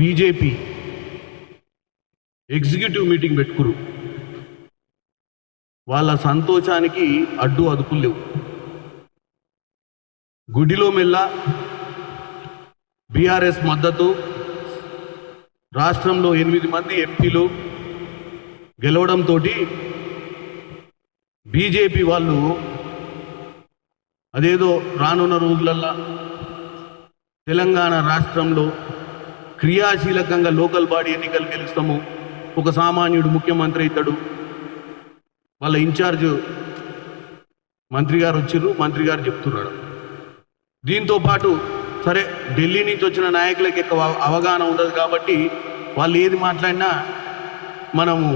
BJP executive meeting పెట్టుకురు. వాళ్ళ సంతోషానికి అడ్డు అదుపులు లేవు. గుడిలో మెల్ల బీఆర్ఎస్ మద్దతు రాష్ట్రంలో ఎనిమిది మంది ఎంపీలు గెలవడంతో బీజేపీ వాళ్ళు అదేదో రానున్న రోజులల్లా తెలంగాణ రాష్ట్రంలో క్రియాశీలకంగా లోకల్ బాడీ ఎన్నికలు గెలుస్తాము. ఒక సామాన్యుడు ముఖ్యమంత్రి అవుతాడు. వాళ్ళ ఇన్ఛార్జ్ మంత్రి గారు వచ్చిర్రు మంత్రి గారు చెప్తున్నాడు. దీంతో పాటు సరే ఢిల్లీ నుంచి వచ్చిన నాయకులకి ఎక్కువ అవగాహన ఉండదు కాబట్టి వాళ్ళు ఏది మాట్లాడినా మనము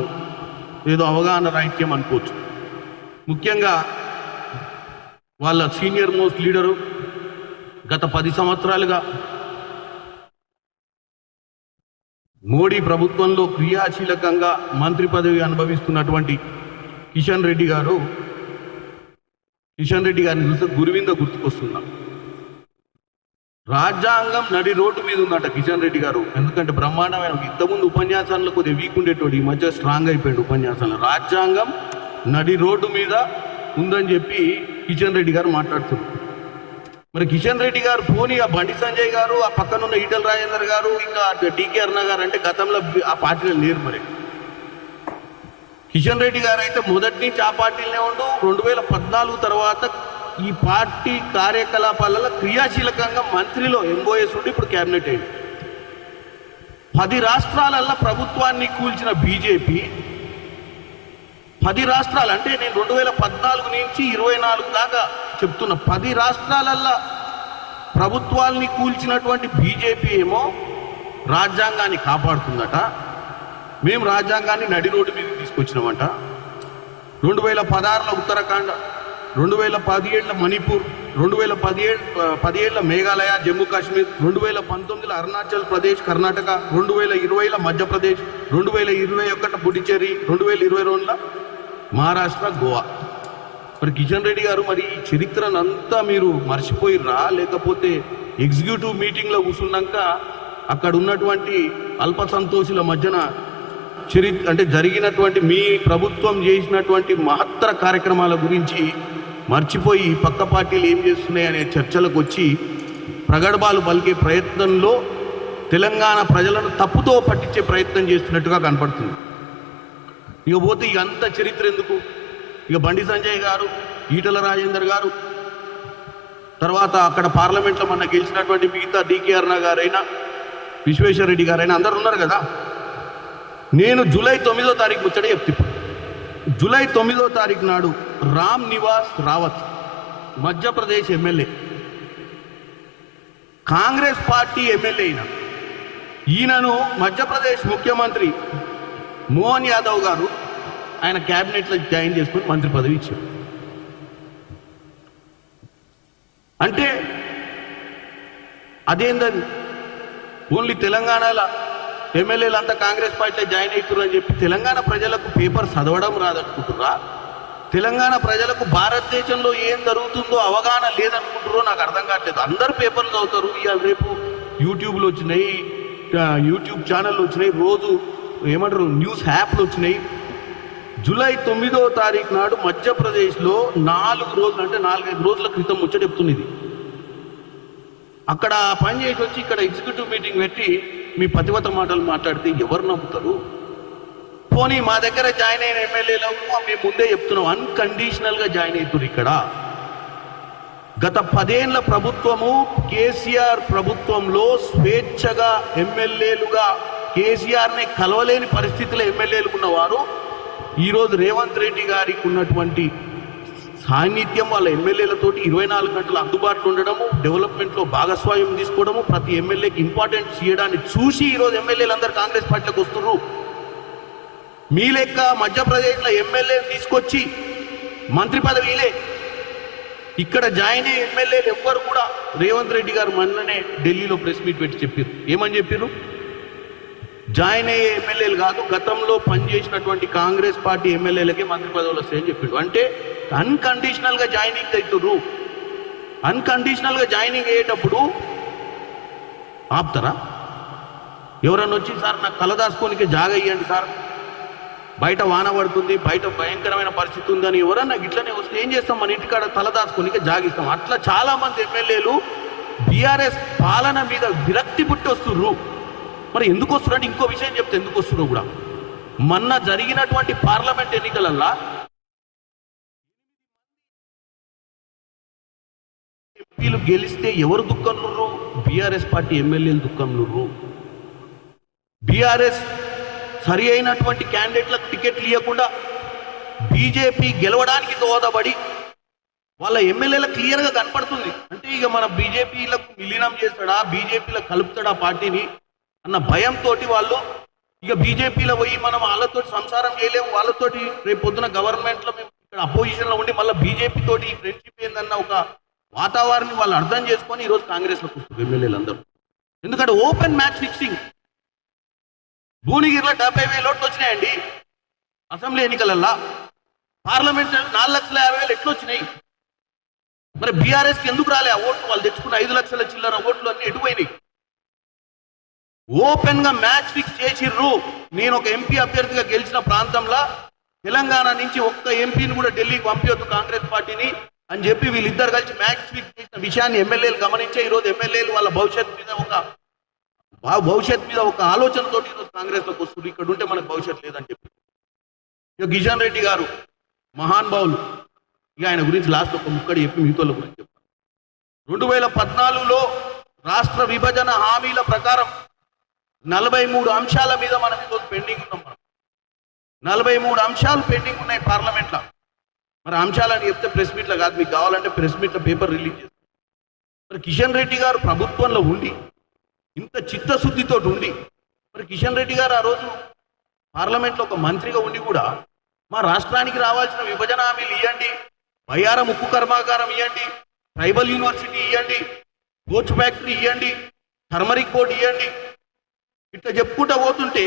ఏదో అవగాహన రాహిత్యం అనుకోవచ్చు. ముఖ్యంగా వాళ్ళ సీనియర్ మోస్ట్ లీడరు గత పది సంవత్సరాలుగా మోడీ ప్రభుత్వంలో క్రియాశీలకంగా మంత్రి పదవి అనుభవిస్తున్నటువంటి కిషన్ రెడ్డి గారు కిషన్ రెడ్డి గారిని చూస్తే గురువింద గుర్తుకొస్తున్నా. రాజ్యాంగం నడి రోడ్డు మీద ఉందట కిషన్ రెడ్డి గారు. ఎందుకంటే బ్రహ్మాండమైన ఇంతకుముందు ఉపన్యాసాల్లో కొద్దిగా వీక్ ఉండేటోడు ఈ మధ్య స్ట్రాంగ్ అయిపోయాడు ఉపన్యాసాలు రాజ్యాంగం నడి రోడ్డు మీద ఉందని చెప్పి కిషన్ రెడ్డి గారు మాట్లాడుతున్నారు. మరి కిషన్ రెడ్డి గారు పోనీ ఆ బండి సంజయ్ గారు ఆ పక్కనున్న ఈటల రాజేందర్ గారు ఇంకా డికే అరుణ గారు అంటే గతంలో ఆ పార్టీలో లేరు మరి. కిషన్ రెడ్డి గారు అయితే మొదటి నుంచి ఆ పార్టీలోనే ఉండు. రెండు వేల పద్నాలుగు తర్వాత ఈ పార్టీ కార్యకలాపాలలో క్రియాశీలకంగా మంత్రిలో ఎంఓఎస్ ఉండి ఇప్పుడు క్యాబినెట్ అయింది. పది రాష్ట్రాలల్లో ప్రభుత్వాన్ని కూల్చిన బీజేపీ పది రాష్ట్రాలు అంటే నేను రెండు వేల పద్నాలుగు నుంచి ఇరవై నాలుగు దాకా చెప్తున్న పది రాష్ట్రాలల్లా ప్రభుత్వాల్ని కూల్చినటువంటి బీజేపీ ఏమో రాజ్యాంగాన్ని కాపాడుతుందట. మేము రాజ్యాంగాన్ని నడి రోడ్డు మీద తీసుకొచ్చినామంట. రెండు వేల పదహారులో ఉత్తరాఖండ్ రెండు వేల పదిహేడుల మణిపూర్ రెండు వేల పదిహేడు పదిహేడుల మేఘాలయ జమ్మూ కాశ్మీర్ రెండు వేల పంతొమ్మిదిలో అరుణాచల్ ప్రదేశ్ కర్ణాటక రెండు వేల ఇరవైలో మధ్యప్రదేశ్ రెండు వేల ఇరవై ఒకటి పుదుచ్చేరి రెండు వేల ఇరవై రెండులో మహారాష్ట్ర గోవా. మరి కిషన్ రెడ్డి గారు మరి ఈ చరిత్రను అంతా మీరు మర్చిపోయిర్రా లేకపోతే ఎగ్జిక్యూటివ్ మీటింగ్లో కూర్చున్నాక అక్కడ ఉన్నటువంటి అల్ప సంతోషుల మధ్యన చరి అంటే జరిగినటువంటి మీ ప్రభుత్వం చేసినటువంటి మహత్తర కార్యక్రమాల గురించి మర్చిపోయి పక్క పార్టీలు ఏం చేస్తున్నాయి అనే చర్చలకు వచ్చి ప్రగడబాలు పలికే ప్రయత్నంలో తెలంగాణ ప్రజలను తప్పుతో పట్టించే ప్రయత్నం చేస్తున్నట్టుగా కనపడుతుంది. ఇకపోతే ఇక అంత చరిత్ర ఎందుకు? ఇక బండి సంజయ్ గారు ఈటల రాజేందర్ గారు తర్వాత అక్కడ పార్లమెంట్లో మన గెలిచినటువంటి మిగతా డికే అరుణ గారైనా విశ్వేశ్వర రెడ్డి గారైనా అందరు ఉన్నారు కదా? నేను జూలై తొమ్మిదో తారీఖు ముచ్చట చెప్తే జూలై తొమ్మిదో తారీఖు నాడు Ram Niwas Rawat Madhya Pradesh MLA. Congress party MLA అయిన ఈయనను మధ్యప్రదేశ్ ముఖ్యమంత్రి మోహన్ యాదవ్ గారు ఆయన క్యాబినెట్లో జాయిన్ చేసుకుని మంత్రి పదవి ఇచ్చారు అంటే అదేందని? ఓన్లీ తెలంగాణలో ఎమ్మెల్యేలు అంతా కాంగ్రెస్ పార్టీలో జాయిన్ అవుతున్నారు అని చెప్పి తెలంగాణ ప్రజలకు పేపర్ చదవడం రాదనుకుంటురా తెలంగాణ ప్రజలకు భారతదేశంలో ఏం జరుగుతుందో అవగాహన లేదనుకుంటారో నాకు అర్థం కావట్లేదు. అందరు పేపర్లు చదువుతారు. ఇవాళ రేపు యూట్యూబ్లు వచ్చినాయి యూట్యూబ్ ఛానళ్ళు వచ్చినాయి. రోజు ఏమంటారు? న్యూస్ యాప్లు వచ్చినాయి. జూలై తొమ్మిదో తారీఖు నాడు మధ్యప్రదేశ్లో నాలుగు రోజులు అంటే నాలుగైదు రోజుల క్రితం ముచ్చట చెప్తున్నది. అక్కడ పని చేసి వచ్చి ఇక్కడ ఎగ్జిక్యూటివ్ మీటింగ్ పెట్టి మీ పతివత మాటలు మాట్లాడితే ఎవరు నమ్ముతారు? పోనీ మా దగ్గర జాయిన్ అయిన ఎమ్మెల్యేలు మేము ముందే చెప్తున్నాం అన్కండిషనల్గా జాయిన్ అవుతారు ఇక్కడ. గత పదేళ్ళ ప్రభుత్వము కేసీఆర్ ప్రభుత్వంలో స్వేచ్ఛగా ఎమ్మెల్యేలుగా కేసీఆర్ని కలవలేని పరిస్థితిలో ఎమ్మెల్యేలు ఉన్నవారు ఈరోజు రేవంత్ రెడ్డి గారికి ఉన్నటువంటి సాన్నిధ్యం వాళ్ళ ఎమ్మెల్యేలతోటి ఇరవై నాలుగు గంటలు అందుబాటులో ఉండడము డెవలప్మెంట్లో భాగస్వామ్యం తీసుకోవడము ప్రతి ఎమ్మెల్యేకి ఇంపార్టెన్స్ చేయడాన్ని చూసి ఈరోజు ఎమ్మెల్యేలు అందరు కాంగ్రెస్ పార్టీలోకి వస్తున్నారు. మీ లెక్క మధ్యప్రదేశ్లో ఎమ్మెల్యే తీసుకొచ్చి మంత్రి పదవిలే ఇక్కడ జాయిన్ అయ్యే ఎమ్మెల్యేలు ఎవ్వరు కూడా రేవంత్ రెడ్డి గారు మొన్ననే ఢిల్లీలో ప్రెస్ మీట్ పెట్టి చెప్పారు. ఏమని చెప్పారు? జాయిన్ అయ్యే ఎమ్మెల్యేలు కాదు గతంలో పనిచేసినటువంటి కాంగ్రెస్ పార్టీ ఎమ్మెల్యేలకే మంత్రి పదవులు వస్తాయని చెప్పాడు. అంటే అన్కండిషనల్గా జాయినింగ్ అవుతుర్రు. అన్కండిషనల్గా జాయినింగ్ అయ్యేటప్పుడు ఆపుతారా? ఎవరన్నా వచ్చి సార్ నాకు కలదాసుకోనికి జాగ ఇవ్వండి సార్. బయట వాన పడుతుంది బయట భయంకరమైన పరిస్థితి ఉందని ఎవరన్నా ఇట్లనే వస్తే ఏం చేస్తాం? మన ఇంటికాడ తలదాచుకోనికే జాగిస్తాం. అట్లా చాలా మంది ఎమ్మెల్యేలు బీఆర్ఎస్ పాలన మీద విరక్తి పుట్టి వస్తుర్రు. మరి ఎందుకు వస్తున్నాడు ఇంకో విషయం చెప్తే ఎందుకు వస్తున్నావు కూడా? మొన్న జరిగినటువంటి పార్లమెంట్ ఎన్నికలల్లా ఎంపీలు గెలిస్తే ఎవరు దుఃఖంలుర్రు బీఆర్ఎస్ పార్టీ ఎమ్మెల్యేలు దుఃఖంలుర్రు బీఆర్ఎస్ సరి అయినటువంటి క్యాండిడేట్లకు టికెట్లు ఇవ్వకుండా బీజేపీ గెలవడానికి దోహదపడి వాళ్ళ ఎమ్మెల్యేలకు క్లియర్గా కనపడుతుంది. అంటే ఇక మన బీజేపీలకు విలీనం చేస్తాడా? బీజేపీలో కలుపుతాడా పార్టీని? అన్న భయంతో వాళ్ళు ఇక బీజేపీలో పోయి మనం వాళ్ళతో సంసారం చేయలేము వాళ్ళతోటి రేపు పొద్దున గవర్నమెంట్లో మేము ఇక్కడ అపోజిషన్లో ఉండి మళ్ళీ బీజేపీ తోటి ఫ్రెండ్షిప్ ఏందన్న ఒక వాతావరణం వాళ్ళు అర్థం చేసుకొని ఈరోజు కాంగ్రెస్లోకి వస్తుంది ఎమ్మెల్యేలు అందరూ. ఎందుకంటే ఓపెన్ మ్యాచ్ ఫిక్సింగ్ భువనగిరిలో డెబ్బై వేల ఓట్లు వచ్చినాయండి. అసెంబ్లీ ఎన్నికలల్లా పార్లమెంట్ నాలుగు లక్షల యాభై వేలు ఎట్లు వచ్చినాయి? మరి బీఆర్ఎస్కి ఎందుకు రాలే ఆ ఓట్లు? వాళ్ళు తెచ్చుకున్న ఐదు లక్షల చిల్లర ఓట్లు అన్ని ఎటుపోయినాయి ఓపెన్గా మ్యాచ్ ఫిక్స్ చేసిర్రు. నేను ఒక ఎంపీ అభ్యర్థిగా గెలిచిన ప్రాంతంలో తెలంగాణ నుంచి ఒక్క ఎంపీని కూడా ఢిల్లీకి పంపించొద్దు కాంగ్రెస్ పార్టీని అని చెప్పి వీళ్ళిద్దరు కలిసి మ్యాచ్ ఫిక్స్ చేసిన విషయాన్ని ఎమ్మెల్యేలు గమనించే ఈరోజు ఎమ్మెల్యేలు వాళ్ళ భవిష్యత్తు మీద ఒక భవిష్యత్ మీద ఒక ఆలోచనతో ఈరోజు కాంగ్రెస్లోకి వస్తుంది ఇక్కడ ఉంటే మనకు భవిష్యత్ లేదని చెప్పి. ఇక కిషన్ రెడ్డి గారు మహాన్ భావులు ఇక ఆయన గురించి లాస్ట్ ఒక ముక్కడి చెప్పి మిగతాల గురించి చెప్పారు రెండు వేల పద్నాలుగులో రాష్ట్ర విభజన హామీల ప్రకారం నలభై మూడు అంశాల మీద మనం ఈరోజు పెండింగ్ ఉన్నాం మనం. నలభై మూడు అంశాలు పెండింగ్ ఉన్నాయి పార్లమెంట్లో. మరి అంశాలని చెప్తే ప్రెస్ మీట్లో కాదు మీకు కావాలంటే ప్రెస్ మీట్లో పేపర్ రిలీజ్ చేస్తాం. మరి కిషన్ రెడ్డి గారు ప్రభుత్వంలో ఉండి ఇంత చిత్తశుద్ధితో ఉండి మరి కిషన్ రెడ్డి గారు ఆ రోజు పార్లమెంట్లో ఒక మంత్రిగా ఉండి కూడా మా రాష్ట్రానికి రావాల్సిన విభజన హామీలు ఇవ్వండి బయ్యారం ఉక్కు కర్మాగారం ఇవ్వండి ట్రైబల్ యూనివర్సిటీ ఇవ్వండి కోచ్ ఫ్యాక్టరీ ఇవ్వండి థర్మరిక్ బోర్డు ఇవ్వండి ఇట్లా చెప్పుకుంటూ పోతుంటే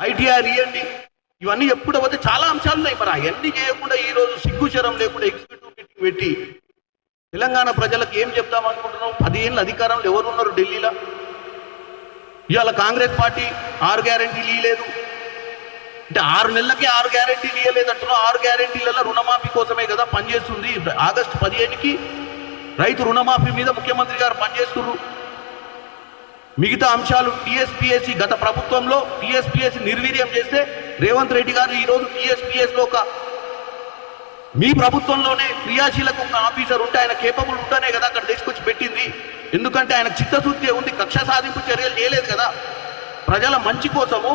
ఐటీఆర్ ఇవ్వండి. ఇవన్నీ చెప్పుకుంటూ పోతే చాలా అంశాలు ఉన్నాయి. మరి అవన్నీ చేయకుండా ఈరోజు సిగ్గుచరం లేకుండా ఎగ్జిక్యూటివ్ మీటింగ్ పెట్టి తెలంగాణ ప్రజలకు ఏం చెప్దాం అనుకుంటున్నాం పదిహేళ్ళు అధికారంలో ఎవరు ఉన్నారు ఢిల్లీలో? ఇవాళ కాంగ్రెస్ పార్టీ ఆరు గ్యారంటీలు ఇవ్వలేదు అంటే ఆరు నెలలకి ఆరు గ్యారంటీలు ఇవ్వలేదంటున్నాం ఆరు గ్యారెంటీలలో రుణమాఫీ కోసమే కదా పనిచేస్తుంది. ఆగస్టు పదిహేనుకి రైతు రుణమాఫీ మీద ముఖ్యమంత్రి గారు పనిచేస్తున్నారు. మిగతా అంశాలు టీఎస్పీఎస్సీ గత ప్రభుత్వంలో టీఎస్పీఎస్సీ నిర్వీర్యం చేస్తే రేవంత్ రెడ్డి గారు ఈరోజు టీఎస్పీఎస్లో ఒక మీ ప్రభుత్వంలోనే క్రియాశీలకు ఒక ఆఫీసర్ ఉంటే ఆయన కేపబుల్ ఉంటేనే కదా అక్కడ తీసుకొచ్చి పెట్టింది. ఎందుకంటే ఆయన చిత్తశుద్ధి ఉంది కక్ష సాధింపు చర్యలు చేయలేదు కదా. ప్రజల మంచి కోసము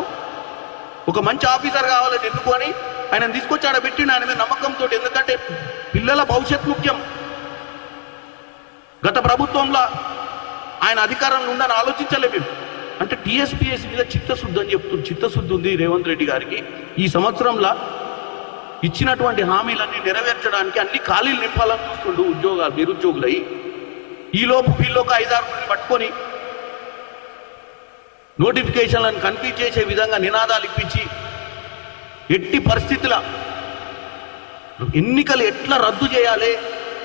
ఒక మంచి ఆఫీసర్ కావాలని ఎన్నుకొని ఆయన తీసుకొచ్చి ఆడ పెట్టిండు ఆయన మీద నమ్మకంతో. ఎందుకంటే పిల్లల భవిష్యత్ ముఖ్యం. గత ప్రభుత్వంలో ఆయన అధికారంలో ఉండని ఆలోచించలేము అంటే టీఎస్పీఎస్ మీద చిత్తశుద్ధి అని చెప్తుంది చిత్తశుద్ధి ఉంది రేవంత్ రెడ్డి గారికి. ఈ సంవత్సరంలో ఇచ్చినటువంటి హామీలన్నీ నెరవేర్చడానికి అన్ని ఖాళీలు నింపాలని చూస్తుండు ఉద్యోగాలు నిరుద్యోగులై ఈలోపు వీళ్ళు ఐదారు మంది పట్టుకొని నోటిఫికేషన్లను కన్ఫ్యూజ్ చేసే విధంగా నినాదాలు ఇప్పించి ఎట్టి పరిస్థితుల ఎన్నికలు ఎట్లా రద్దు చేయాలి?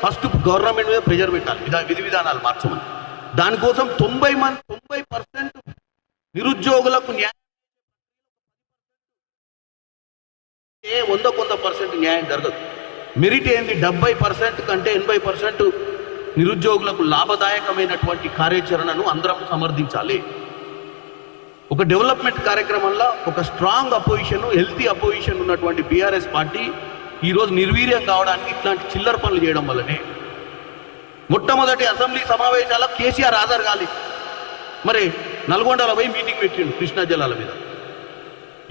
ఫస్ట్ గవర్నమెంట్ మీద ప్రెజర్ పెట్టాలి. విధి విధానాలు మార్చమని. దానికోసం తొంభై మంది తొంభై పర్సెంట్ నిరుద్యోగులకు న్యాయం ఏ వంద కొంత పర్సెంట్ న్యాయం జరగదు. మెరిట్ ఏంది? డెబ్బై పర్సెంట్ కంటే ఎనభై పర్సెంట్ నిరుద్యోగులకు లాభదాయకమైనటువంటి కార్యాచరణను అందరం సమర్థించాలి. ఒక డెవలప్మెంట్ కార్యక్రమంలో ఒక స్ట్రాంగ్ అపోజిషన్ హెల్తీ అపోజిషన్ ఉన్నటువంటి బీఆర్ఎస్ పార్టీ ఈరోజు నిర్వీర్యం కావడానికి ఇట్లాంటి చిల్లర పనులు చేయడం వల్లనే మొట్టమొదటి అసెంబ్లీ సమావేశాలకు కేసీఆర్ హాజరు కాలి. మరి నల్గొండలో పోయి మీటింగ్ పెట్టిండు కృష్ణా జలాల మీద.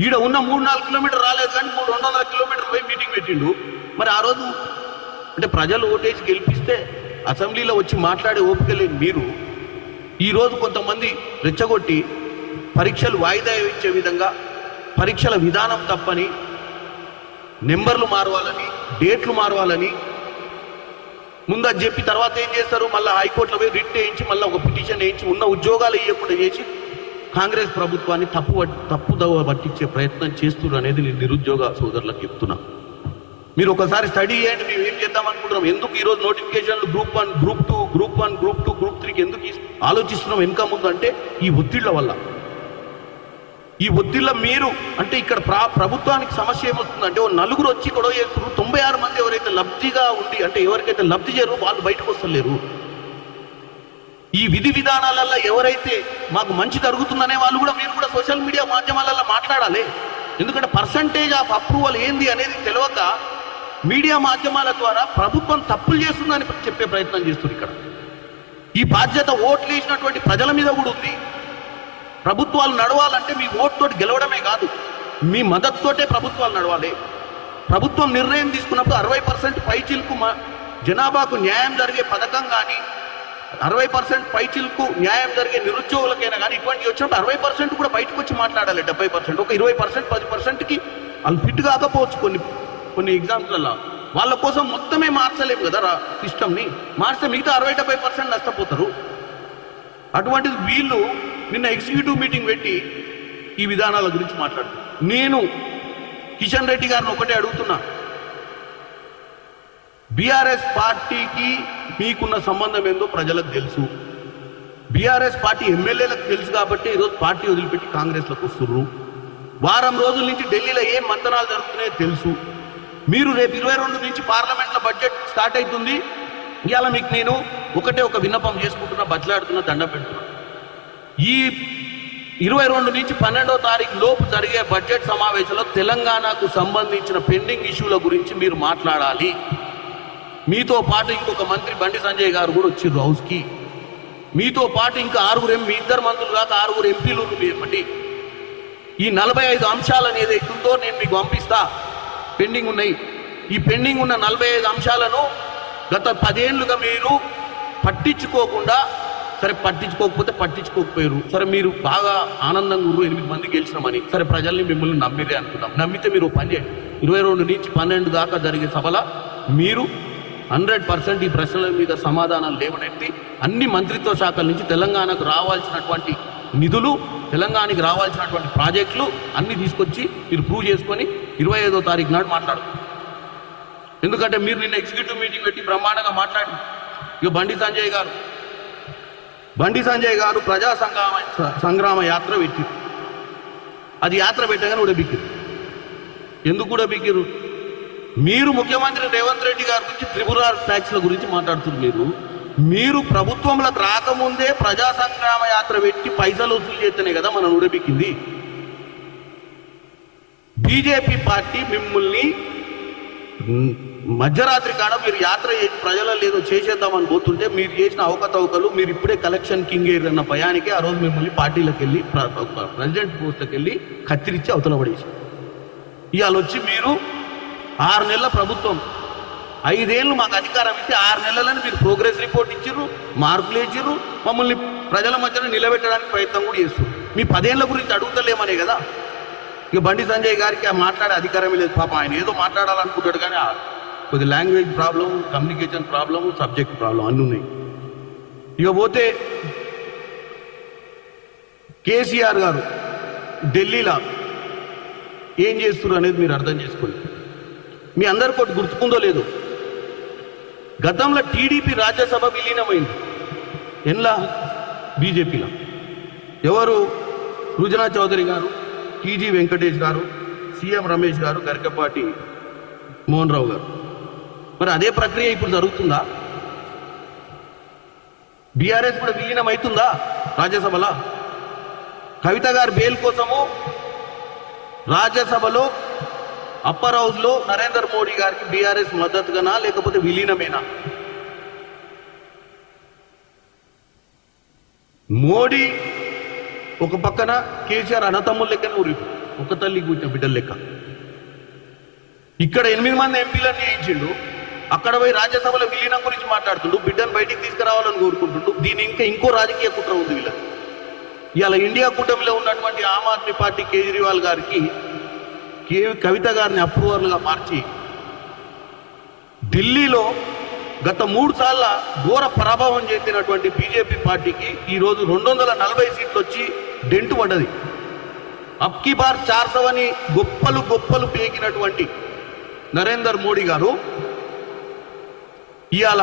ఈడ ఉన్న మూడు నాలుగు కిలోమీటర్ రాలేదు కానీ మూడు రెండు వందల కిలోమీటర్లు పోయి మీటింగ్ పెట్టిండు. మరి ఆ రోజు అంటే ప్రజలు ఓటేసి గెలిపిస్తే అసెంబ్లీలో వచ్చి మాట్లాడే ఓపిక లేని మీరు ఈరోజు కొంతమంది రెచ్చగొట్టి పరీక్షలు వాయిదా ఇచ్చే విధంగా పరీక్షల విధానం తప్పని నెంబర్లు మారవాలని డేట్లు మారవాలని ముందు అది చెప్పి తర్వాత ఏం చేస్తారు? మళ్ళీ హైకోర్టులో పోయి రిట్ వేయించి మళ్ళీ ఒక పిటిషన్ వేయించి ఉన్న ఉద్యోగాలు ఇవ్వకుండా చేసి కాంగ్రెస్ ప్రభుత్వాన్ని తప్పు తప్పుదవ పట్టించే ప్రయత్నం చేస్తున్నారు అనేది నేను నిరుద్యోగ సోదరులకు చెప్తున్నా. మీరు ఒకసారి స్టడీ చేయండి మేము ఏం చేద్దాం అనుకుంటున్నాం? ఎందుకు ఈరోజు నోటిఫికేషన్లు group one group two group one group two group త్రీకి ఎందుకు ఆలోచిస్తున్నాం వెనుక ముందు అంటే ఈ ఒత్తిళ్ళ వల్ల. ఈ ఒత్తిళ్ళ మీరు అంటే ఇక్కడ ప్రా ప్రభుత్వానికి సమస్య ఏమొస్తుందంటే ఓ నలుగురు వచ్చి గొడవ చేస్తున్నారు. తొంభై ఆరు మంది ఎవరైతే లబ్ధిగా ఉండి అంటే ఎవరికైతే లబ్ధి చేయరు వాళ్ళు బయటకు వస్తలేరు. ఈ విధి విధానాలలో ఎవరైతే మాకు మంచి జరుగుతుందనే వాళ్ళు కూడా మీరు కూడా సోషల్ మీడియా మాధ్యమాలలో మాట్లాడాలి. ఎందుకంటే పర్సంటేజ్ ఆఫ్ అప్రూవల్ ఏంది అనేది తెలియక మీడియా మాధ్యమాల ద్వారా ప్రభుత్వం తప్పులు చేస్తుందని చెప్పే ప్రయత్నం చేస్తుంది ఇక్కడ. ఈ బాధ్యత ఓట్లు వేసినటువంటి ప్రజల మీద కూడా ఉంది. ప్రభుత్వాలు నడవాలంటే మీ ఓటుతోటి గెలవడమే కాదు మీ మద్దతుతోటే ప్రభుత్వాలు నడవాలి. ప్రభుత్వం నిర్ణయం తీసుకున్నప్పుడు అరవై పర్సెంట్ పైచిల్కు మా జనాభాకు న్యాయం జరిగే పథకం కానీ అరవై పర్సెంట్ పైచిల్కు న్యాయం జరిగే నిరుద్యోగులకైనా కానీ ఇటువంటి వచ్చినప్పుడు అరవై పర్సెంట్ కూడా బయటకు వచ్చి మాట్లాడాలి డెబ్బై పర్సెంట్. ఒక ఇరవై పర్సెంట్ పది పర్సెంట్కి వాళ్ళు ఫిట్ కాకపోవచ్చు కొన్ని కొన్ని ఎగ్జామ్స్లలో వాళ్ళ కోసం మొత్తమే మార్చలేము కదా రా సిస్టమ్ని. మార్చితే మిగతా అరవై డెబ్బై పర్సెంట్ నష్టపోతారు. అటువంటిది వీళ్ళు నిన్న ఎగ్జిక్యూటివ్ మీటింగ్ పెట్టి ఈ విధానాల గురించి మాట్లాడుతున్నారు నేను కిషన్ రెడ్డి గారిని ఒకటే అడుగుతున్నా. బీఆర్ఎస్ పార్టీకి మీకున్న సంబంధం ఏందో ప్రజలకు తెలుసు. బీఆర్ఎస్ పార్టీ ఎమ్మెల్యేలకు తెలుసు కాబట్టి ఈరోజు పార్టీ వదిలిపెట్టి కాంగ్రెస్లోకి వస్తుర్రు. వారం రోజుల నుంచి ఢిల్లీలో ఏం మంతనాలు జరుగుతున్నాయో తెలుసు. మీరు రేపు ఇరవై రెండు నుంచి పార్లమెంట్లో బడ్జెట్ స్టార్ట్ అవుతుంది. ఇవాళ మీకు నేను ఒకటే ఒక విన్నపం చేసుకుంటున్నా బట్లాడుతున్నా దండం పెడుతున్నా. ఈ ఇరవై రెండు నుంచి పన్నెండో తారీఖు లోపు జరిగే బడ్జెట్ సమావేశంలో తెలంగాణకు సంబంధించిన పెండింగ్ ఇష్యూల గురించి మీరు మాట్లాడాలి. మీతో పాటు ఇంకొక మంత్రి బండి సంజయ్ గారు కూడా వచ్చిర్రు హౌస్కి. మీతో పాటు ఇంకా ఆరుగురు ఎం- మీ ఇద్దరు మంత్రులు కాక ఆరుగురు ఎంపీలు ఇవ్వండి ఈ నలభై ఐదు అంశాలను ఏదైతే ఉందో నేను మీకు పంపిస్తా. పెండింగ్ ఉన్నాయి. ఈ పెండింగ్ ఉన్న నలభై ఐదు అంశాలను గత పదేళ్ళుగా మీరు పట్టించుకోకుండా సరే పట్టించుకోకపోతే పట్టించుకోకపోయారు సరే మీరు బాగా ఆనందంగా ఉర్రు ఎనిమిది మంది గెలిచినామని సరే ప్రజల్ని మిమ్మల్ని నమ్మిరే అనుకుందాం. నమ్మితే మీరు పని చేయండి. ఇరవై రెండు నుంచి పన్నెండు దాకా జరిగే సభల మీరు హండ్రెడ్ పర్సెంట్ ఈ ప్రశ్నల మీద సమాధానాలు లేవనెత్తి అన్ని మంత్రిత్వ శాఖల నుంచి తెలంగాణకు రావాల్సినటువంటి నిధులు తెలంగాణకి రావాల్సినటువంటి ప్రాజెక్టులు అన్ని తీసుకొచ్చి మీరు ప్రూవ్ చేసుకొని ఇరవై ఐదో తారీఖు నాడు మాట్లాడు. ఎందుకంటే మీరు నిన్న ఎగ్జిక్యూటివ్ మీటింగ్ పెట్టి బ్రహ్మాండంగా మాట్లాడి ఇక బండి సంజయ్ గారు బండి సంజయ్ గారు ప్రజా సంగ్రామ సంగ్రామ యాత్ర పెట్టి అది యాత్ర పెట్టగానే ఉడబిక్కిరు ఎందుకు కూడా బిక్కిరు? మీరు ముఖ్యమంత్రి రేవంత్ రెడ్డి గారి గురించి త్రిపుర ట్యాక్స్ల గురించి మాట్లాడుతున్నారు మీరు. మీరు ప్రభుత్వంలోకి రాకముందే ప్రజా సంగ్రామ యాత్ర పెట్టి పైసలు వసూలు చేస్తేనే కదా మనం ఉడబిక్కింది బీజేపీ పార్టీ మిమ్మల్ని మధ్యరాత్రి కాడ మీరు యాత్ర ప్రజలలో ఏదో చేసేద్దామని పోతుంటే మీరు చేసిన అవకతవకలు మీరు ఇప్పుడే కలెక్షన్ కింగ్ ఎయిర్ అన్న భయానికి ఆ రోజు మిమ్మల్ని పార్టీలకు వెళ్ళి ప్ర- ప్రెసిడెంట్ పోస్ట్కి వెళ్ళి కత్తిరించి అవతల పడేసి ఇవాళ వచ్చి మీరు ఆరు నెలల ప్రభుత్వం. ఐదేళ్ళు మాకు అధికారం ఇస్తే ఆరు నెలలని మీరు ప్రోగ్రెస్ రిపోర్ట్ ఇచ్చిర్రు మార్కులు ఇచ్చిర్రు మమ్మల్ని ప్రజల మధ్యన నిలబెట్టడానికి ప్రయత్నం కూడా చేస్తారు మీ పదేళ్ళ గురించి అడుగుతలేమనే కదా? ఇక బండి సంజయ్ గారికి ఆ మాట్లాడే అధికారమే లేదు పాప. ఆయన ఏదో మాట్లాడాలనుకుంటాడు కానీ కొద్ది language problem communication problem subject problem అన్నీ ఉన్నాయి. ఇక పోతే కేసీఆర్ గారు ఢిల్లీలో ఏం చేస్తున్నారు అనేది మీరు అర్థం చేసుకోండి. మీ అందరికి ఒకటి గుర్తుకుందో లేదు. గతంలో టీడీపీ రాజ్యసభ విలీనమైంది. ఎన్లా? బీజేపీలో. ఎవరు? సృజనా చౌదరి గారు? టీజీ వెంకటేష్ గారు సీఎం రమేష్ గారు గరికపాటి మోహన్ రావు గారు. మరి అదే ప్రక్రియ ఇప్పుడు జరుగుతుందా? బీఆర్ఎస్ కూడా విలీనం అవుతుందా రాజ్యసభలో? కవిత గారు బెయిల్ కోసము రాజ్యసభలో అప్పర్ హౌస్లో నరేంద్ర మోడీ గారికి బీఆర్ఎస్ మద్దతుగానా లేకపోతే విలీనమేనా? మోడీ ఒక పక్కన కేసీఆర్ అన్నతమ్ముల లెక్కనే ఊరి ఒక తల్లి కూర్చున్న బిడ్డల లెక్క. ఇక్కడ ఎనిమిది మంది ఎంపీలన్నీ వేయించిండు అక్కడ పోయి రాజ్యసభలో విలీనం గురించి మాట్లాడుతుండు. బిడ్డను బయటికి తీసుకురావాలని కోరుకుంటుండు. దీని ఇంకా ఇంకో రాజకీయ కుట్ర ఉంది వీళ్ళ. ఇవాళ ఇండియా కూటమిలో ఉన్నటువంటి ఆమ్ ఆద్మీ పార్టీ కేజ్రీవాల్ గారికి కే కవిత గారిని అప్రూవర్లుగా మార్చి ఢిల్లీలో గత మూడు సార్ల ఘోర ప్రభావం చెందినటువంటి బీజేపీ పార్టీకి ఈరోజు రెండు వందల నలభై సీట్లు వచ్చి డెంటు పడ్డది. అప్కి బార్ చార్సవని గొప్పలు గొప్పలు పేకినటువంటి నరేందర్ మోడీ గారు ఇవాళ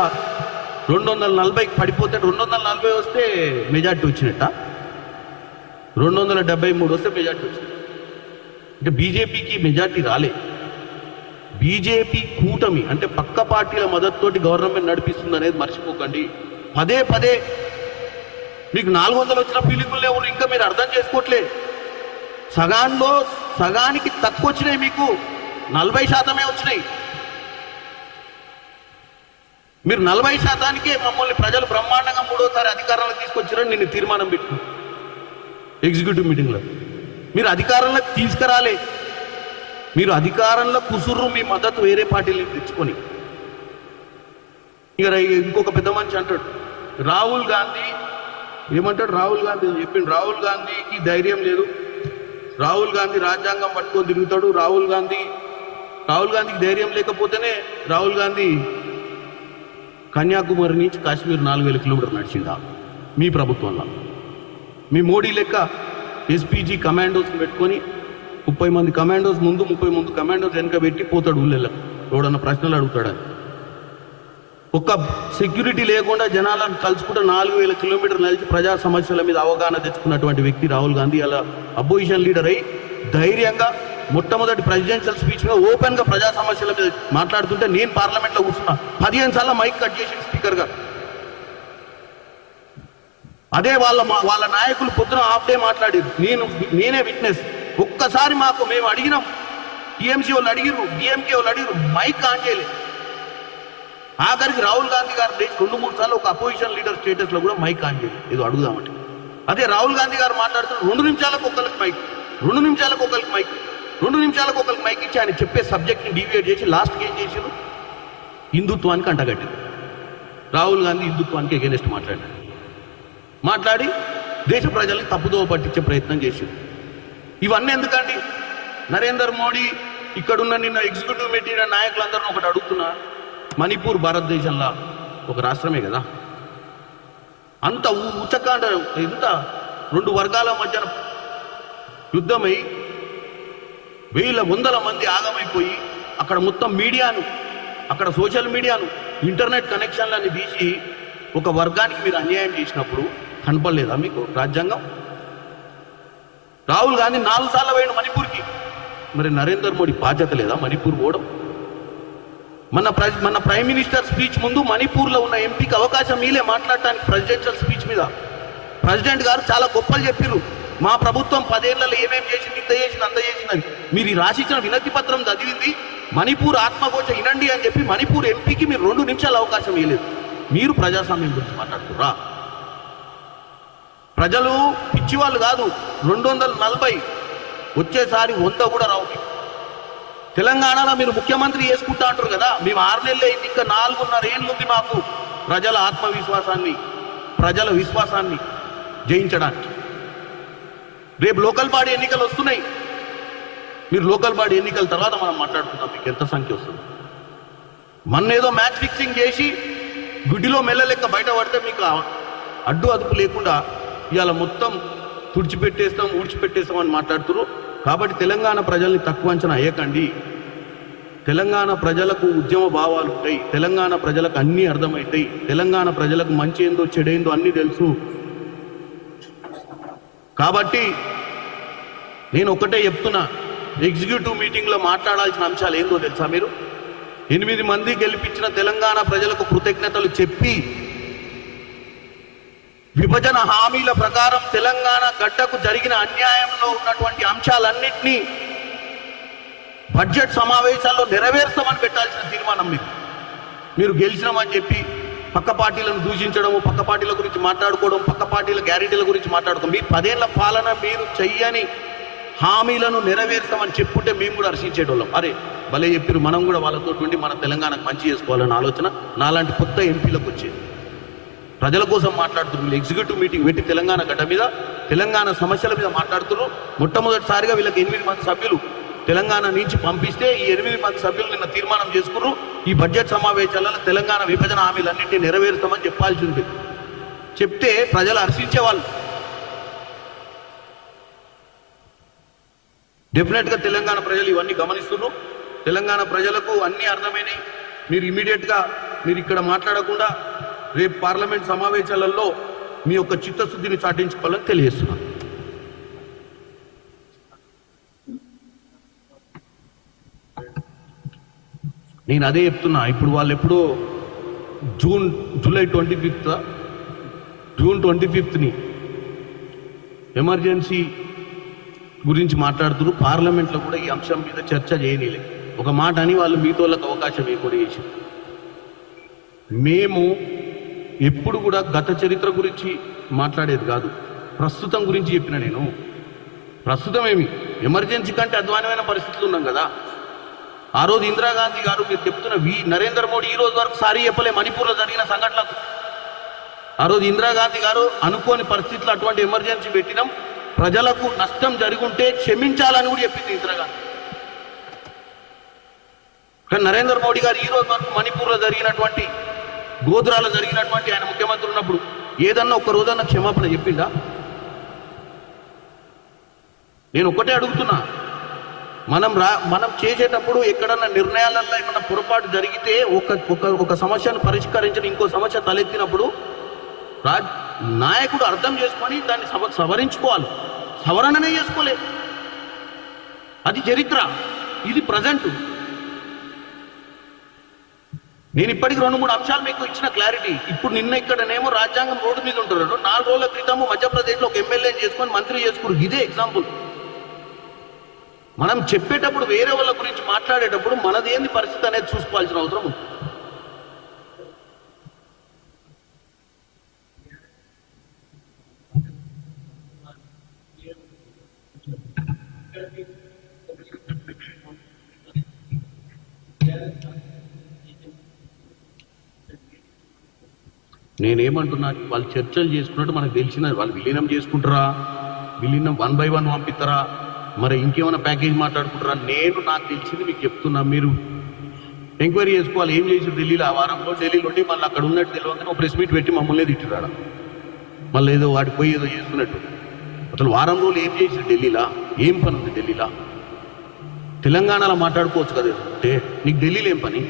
రెండు వందల నలభైకి పడిపోతే రెండు వందల నలభై వస్తే మెజార్టీ వచ్చినట్ట. రెండు వందల డెబ్బై మూడు వస్తే మెజార్టీ వచ్చింది అంటే బీజేపీకి మెజార్టీ రాలే. బీజేపీ కూటమి అంటే పక్క పార్టీల మద్దతుతోటి గవర్నమెంట్ నడిపిస్తుంది అనేది మర్చిపోకండి. పదే పదే మీకు నాలుగు వందలు వచ్చిన ఫీలింగులు లేవు ఇంకా మీరు అర్థం చేసుకోవట్లే. సగాన్లో సగానికి తక్కువ వచ్చినాయి మీకు. నలభై శాతమే వచ్చినాయి. మీరు నలభై శాతానికే మమ్మల్ని ప్రజలు బ్రహ్మాండంగా మూడోసారి అధికారంలో తీసుకొచ్చారని నేను తీర్మానం పెట్టు ఎగ్జిక్యూటివ్ మీటింగ్లో మీరు అధికారంలోకి తీసుకురాలే. మీరు అధికారంలో కుసుర్రు మీ మద్దతు వేరే పార్టీలు తెచ్చుకొని. ఇక ఇంకొక పెద్ద మనిషి అంటాడు రాహుల్ గాంధీ ఏమంటాడు రాహుల్ గాంధీ? చెప్పిండు రాహుల్ గాంధీకి ధైర్యం లేదు. రాహుల్ గాంధీ రాజ్యాంగం పట్టుకొని తిరుగుతాడు. రాహుల్ గాంధీ రాహుల్ గాంధీకి ధైర్యం లేకపోతేనే రాహుల్ గాంధీ కన్యాకుమారి నుంచి కాశ్మీర్ నాలుగు వేల కిలోమీటర్లు నడిచిందా మీ ప్రభుత్వంలో. మీ మోడీ లెక్క ఎస్పీజీ కమాండోస్ని పెట్టుకొని ముప్పై మంది కమాండోస్ ముందు ముప్పై మంది కమాండోస్ వెనక పెట్టి పోతాడు ఊళ్ళెళ్ళకు. ఎవడన్నా ప్రశ్నలు అడుగుతాడని ఒక్క సెక్యూరిటీ లేకుండా జనాలను కలుసుకుంటూ నాలుగు వేల కిలోమీటర్లు నడిచి ప్రజా సమస్యల మీద అవగాహన తెచ్చుకున్నటువంటి వ్యక్తి రాహుల్ గాంధీ. అలా అపోజిషన్ లీడర్ అయి ధైర్యంగా మొట్టమొదటి ప్రెసిడెన్షియల్ స్పీచ్ మీద ఓపెన్గా ప్రజా సమస్యల మీద మాట్లాడుతుంటే నేను పార్లమెంట్లో కూర్చున్నా. పదిహేను సార్లు మైక్ కట్ చేసి స్పీకర్గా. అదే వాళ్ళ మా- వాళ్ళ నాయకులు పొద్దున హాఫ్ డే మాట్లాడారు. నేను నేనే విట్నెస్ ఒక్కసారి మాకు మేము అడిగినాం. టీఎంసీ వాళ్ళు అడిగిరు డిఎంకే వాళ్ళు అడిగిరు మైక్ ఆన్ చేయలేదు. ఆఖరికి రాహుల్ గాంధీ గారు రెండు మూడు సార్లు ఒక అపోజిషన్ లీడర్ స్టేటస్లో కూడా మైక్ ఆన్ చేయలేదు ఏదో అడుగుదామంటే. అదే రాహుల్ గాంధీ గారు మాట్లాడుతున్న రెండు నిమిషాలకు ఒకరికి మైక్ రెండు నిమిషాలకు ఒకరికి మైక్ రెండు నిమిషాలకు ఒకరికి మైక్ ఇచ్చి ఆయన చెప్పే సబ్జెక్ట్ని డివియేట్ చేసి లాస్ట్కి ఏం చేసారు హిందుత్వానికి అంటగట్టారు రాహుల్ గాంధీ హిందుత్వానికి ఎగెనెస్ట్ మాట్లాడారు మాట్లాడి దేశ ప్రజల్ని తప్పుదోవ పట్టించే ప్రయత్నం చేసింది ఇవన్నీ ఎందుకండి? నరేందర్ మోడీ ఇక్కడున్న నిన్న ఎగ్జిక్యూటివ్ మీటింగ్ నాయకులందరూ ఒకటి అడుగుతున్నా. మణిపూర్ భారతదేశంలో ఒక రాష్ట్రమే కదా? అంత ఉచకాండ ఇంత ఎంత? రెండు వర్గాల మధ్యన యుద్ధమై వేల వందల మంది ఆగమైపోయి అక్కడ మొత్తం మీడియాను అక్కడ సోషల్ మీడియాను ఇంటర్నెట్ కనెక్షన్లని తీసి ఒక వర్గానికి మీరు అన్యాయం చేసినప్పుడు కనపడలేదా మీకు రాజ్యాంగం? రాహుల్ గాంధీ నాలుగు సార్లు పోయిన మణిపూర్కి. మరి నరేందర్ మోడీ బాధ్యత లేదా మణిపూర్ పోవడం? మన ప్ర- మన ప్రైమ్ మినిస్టర్ స్పీచ్ ముందు మణిపూర్లో ఉన్న ఎంపీకి అవకాశం మీలే మాట్లాడటానికి ప్రెసిడెన్షియల్ స్పీచ్ మీద. ప్రెసిడెంట్ గారు చాలా గొప్పలు చెప్పిర్రు. మా ప్రభుత్వం పదేళ్ళలో ఏమేం చేసింది ఇంత చేసింది అంత చేసిందని. మీరు ఈ రాసిచ్చిన వినతి పత్రం చదివింది మణిపూర్ ఆత్మఘోష వినండి అని చెప్పి మణిపూర్ ఎంపీకి మీరు రెండు నిమిషాల అవకాశం ఇవ్వలేదు మీరు ప్రజాస్వామ్యం గురించి మాట్లాడుతురా ప్రజలు పిచ్చివాళ్ళు కాదు రెండు వందల నలభై వచ్చేసారి వంద కూడా రావు మీకు. తెలంగాణలో మీరు ముఖ్యమంత్రి చేసుకుంటా అంటారు కదా మేము ఆరు నెలలు అయింది ఇంకా నాలుగున్నర ఏళ్ళు ఉంది మాకు ప్రజల ఆత్మవిశ్వాసాన్ని ప్రజల విశ్వాసాన్ని జయించడానికి. రేపు లోకల్ బాడీ ఎన్నికలు వస్తున్నాయి. మీరు లోకల్ బాడీ ఎన్నికల తర్వాత మనం మాట్లాడుకుందాం మీకు ఎంత సంఖ్య వస్తుంది. మొన్న ఏదో మ్యాచ్ ఫిక్సింగ్ చేసి గుడ్డిలో మెల్ల లెక్క బయట పడితే మీకు అడ్డు అదుపు లేకుండా ఇవాళ మొత్తం తుడిచిపెట్టేస్తాం ఊడ్చిపెట్టేస్తాం అని మాట్లాడుతున్నారు. కాబట్టి తెలంగాణ ప్రజల్ని తక్కువ అంచనా అయ్యకండి తెలంగాణ ప్రజలకు ఉద్యమ భావాలు ఉంటాయి. తెలంగాణ ప్రజలకు అన్నీ అర్థమవుతాయి. తెలంగాణ ప్రజలకు మంచి ఏందో చెడేందో అన్నీ తెలుసు. కాబట్టి నేను ఒకటే చెప్తున్నా. ఎగ్జిక్యూటివ్ మీటింగ్లో మాట్లాడాల్సిన అంశాలు ఏందో తెలుసా మీరు? ఎనిమిది మంది గెలిపించిన తెలంగాణ ప్రజలకు కృతజ్ఞతలు చెప్పి విభజన హామీల ప్రకారం తెలంగాణ గడ్డకు జరిగిన అన్యాయంలో ఉన్నటువంటి అంశాలన్నింటినీ బడ్జెట్ సమావేశాల్లో నెరవేర్స్తామని పెట్టాల్సిన తీర్మానం మీరు మీరు గెలిచినామని చెప్పి పక్క పార్టీలను దూషించడము పక్క పార్టీల గురించి మాట్లాడుకోవడం పక్క పార్టీల గ్యారెంటీల గురించి మాట్లాడుకోవడం మీ పదేళ్ళ పాలన మీరు చెయ్యని హామీలను నెరవేర్స్తామని చెప్పుంటే మేము కూడా హర్షించేటోళ్ళం. అరే భలే చెప్పారు మనం కూడా వాళ్ళతో ఉండి మన తెలంగాణకు మంచి చేసుకోవాలన్న ఆలోచన నాలాంటి కొత్త ఎంపీలకు వచ్చేది. ప్రజల కోసం మాట్లాడుతున్నారు. ఎగ్జిక్యూటివ్ మీటింగ్ పెట్టి తెలంగాణ గడ్డ మీద తెలంగాణ సమస్యల మీద మాట్లాడుతున్నారు. మొట్టమొదటిసారిగా వీళ్ళకి ఎనిమిది మంది సభ్యులు తెలంగాణ నుంచి పంపిస్తే ఈ ఎనిమిది మంది సభ్యులు నిన్న తీర్మానం చేసుకున్నారు. ఈ బడ్జెట్ సమావేశాలలో తెలంగాణ విభజన హామీలన్నింటినీ నెరవేరుస్తామని చెప్పాల్సి ఉంది. చెప్తే ప్రజలు హర్షించేవాళ్ళు డెఫినెట్గా తెలంగాణ ప్రజలు ఇవన్నీ గమనిస్తున్నారు. తెలంగాణ ప్రజలకు అన్నీ అర్థమైనాయి. మీరు ఇమీడియట్గా మీరు ఇక్కడ మాట్లాడకుండా రేపు పార్లమెంట్ సమావేశాలలో మీ యొక్క చిత్తశుద్ధిని చాటించుకోవాలని తెలియజేస్తున్నాను. నేను అదే చెప్తున్నా ఇప్పుడు వాళ్ళు ఎప్పుడో June July twenty fifth June twenty ఫిఫ్త్ని emergency గురించి మాట్లాడుతున్నారు. పార్లమెంట్లో కూడా ఈ అంశం మీద చర్చ చేయనీలే. ఒక మాట అని వాళ్ళు మీతోళ్ళకి అవకాశం ఏర్పడి చేసి మేము ఎప్పుడు కూడా గత చరిత్ర గురించి మాట్లాడేది కాదు. ప్రస్తుతం గురించి చెప్పిన నేను. ప్రస్తుతం ఏమి? ఎమర్జెన్సీ కంటే అధ్వానమైన పరిస్థితులు ఉన్నాం కదా. ఆ రోజు ఇందిరాగాంధీ గారు మీరు చెప్తున్న వి నరేంద్ర మోడీ ఈ రోజు వరకు సారీ చెప్పలే మణిపూర్లో జరిగిన సంఘటనలకు. ఆ రోజు ఇందిరాగాంధీ గారు అనుకోని పరిస్థితులు అటువంటి ఎమర్జెన్సీ పెట్టినాం. ప్రజలకు నష్టం జరుగుంటే క్షమించాలని కూడా చెప్పింది ఇందిరాగాంధీ. కానీ నరేంద్ర మోడీ గారు ఈ రోజు వరకు మణిపూర్లో జరిగినటువంటి గోధురాలో జరిగినటువంటి ఆయన ముఖ్యమంత్రి ఉన్నప్పుడు ఏదన్నా ఒక్క రోజన్నా క్షమాపణ చెప్పిందా నేను ఒకటే అడుగుతున్నా. మనం రా మనం చేసేటప్పుడు ఎక్కడన్నా నిర్ణయాలలో ఏమన్నా పొరపాటు జరిగితే ఒక ఒక ఒక సమస్యను పరిష్కరించిన ఇంకో సమస్య తలెత్తినప్పుడు రా నాయకుడు అర్థం చేసుకొని దాన్ని సవ సవరించుకోవాలి. సవరణనే చేసుకోలే. అది చరిత్ర. ఇది ప్రజెంట్. నేను ఇప్పటికి రెండు మూడు అంశాలు మీకు ఇచ్చిన క్లారిటీ ఇప్పుడు నిన్న ఇక్కడనేమో రాజ్యాంగం రోడ్డు మీద ఉంటున్నారు నాలుగు రోజుల క్రితము మధ్యప్రదేశ్లో ఒక ఎమ్మెల్యేని చేసుకొని మంత్రి చేసుకున్నారు. ఇదే ఎగ్జాంపుల్ మనం చెప్పేటప్పుడు వేరే వాళ్ళ గురించి మాట్లాడేటప్పుడు మనది ఏంది పరిస్థితి అనేది చూసుకోవాల్సిన అవసరం ఉంది. నేనేమంటున్నా వాళ్ళు చర్చలు చేసుకున్నట్టు మనకు తెలిసిన వాళ్ళు విలీనం చేసుకుంటారా? విలీనం వన్ బై వన్ పంపిస్తారా? మరి ఇంకేమైనా ప్యాకేజ్ మాట్లాడుకుంటారా? నేను నాకు తెలిసింది మీకు చెప్తున్నా మీరు ఎంక్వైరీ చేసుకోవాలి. ఏం చేసి ఢిల్లీలో? ఆ వారంలో ఢిల్లీలో ఉండి మళ్ళీ అక్కడ ఉన్నట్టు తెలియక ఒక ప్రెస్ మీట్ పెట్టి మమ్మల్ని తిట్టిరాడ మళ్ళీ ఏదో వాడి పోయి ఏదో చేస్తున్నట్టు. అసలు వారం రోజులు ఏం చేసి ఢిల్లీలో? ఏం పని ఉంది ఢిల్లీలో? తెలంగాణలో మాట్లాడుకోవచ్చు కదా. అంటే నీకు ఢిల్లీలో ఏం పని?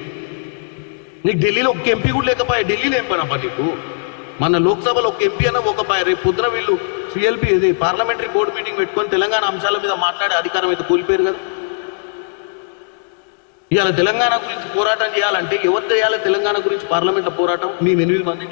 నీకు ఢిల్లీలో ఒక్క ఎంపీ కూడా లేకపోయా? ఢిల్లీలో ఏం పనప్ప నీకు? మన లోక్సభలో ఒక ఎంపీ అన్న ఒక పా- రేపు పొద్దున వీళ్ళు సిఎల్పి ఇది పార్లమెంటరీ బోర్డు మీటింగ్ పెట్టుకొని తెలంగాణ అంశాల మీద మాట్లాడే అధికారం అయితే కోల్పోయారు కదా. ఇవాళ తెలంగాణ గురించి పోరాటం చేయాలంటే ఎవరు చేయాలి? తెలంగాణ గురించి పార్లమెంట్లో పోరాటం? మేము ఎనిమిది మంది